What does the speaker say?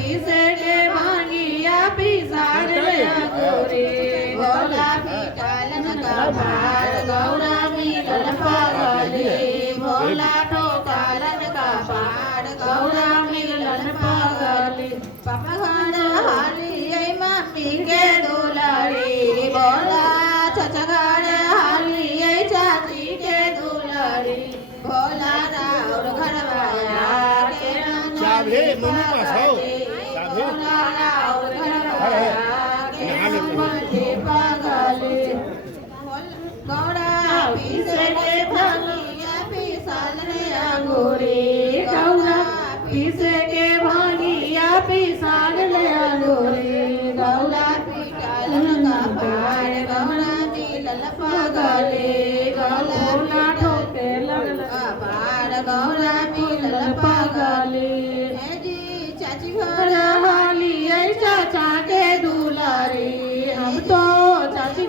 पीसे के भांगिया पिसाड़ लिया गोरे भोला पिटालन का भार गौरा मिलन पागले भोला ठोकालन का भार गौरा मिलन पागले पपघान हाली मम्मी के दुलारी भोला छछगान हाली चाची के दुलारी भोला राउर घरवाया के चाबी मम्मी पास हो चाबी भोला राउर घरवाया के नंगे पागले गौरा पीसे के भांगिया पिसाल रे गोरे गौरा पीसे के भांगिया पिसाल ले गोरे गौरा पिटालन का पार गौरा मिलल पागले गौरा ठोके लगल पार गौरा मिलल पागले हे जी चाची घर हाली चाचा के दुलारी हम तो चाची